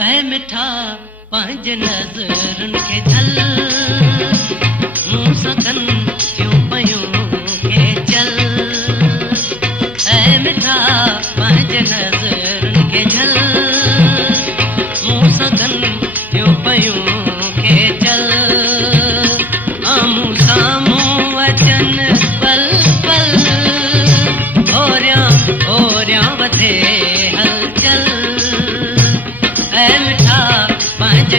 ऐ मिठा पंज नज़रुनि खे झल मूं सकन थियूं पयूं खे चल। ऐ मिठा पंज नज़रुनि खे झल मूं सकन थियूं पयूं खे चल। आम्हूं साम्हूं अचनि पल पल होरियां होरियां वधे हलचल। ऐ मिठा पंज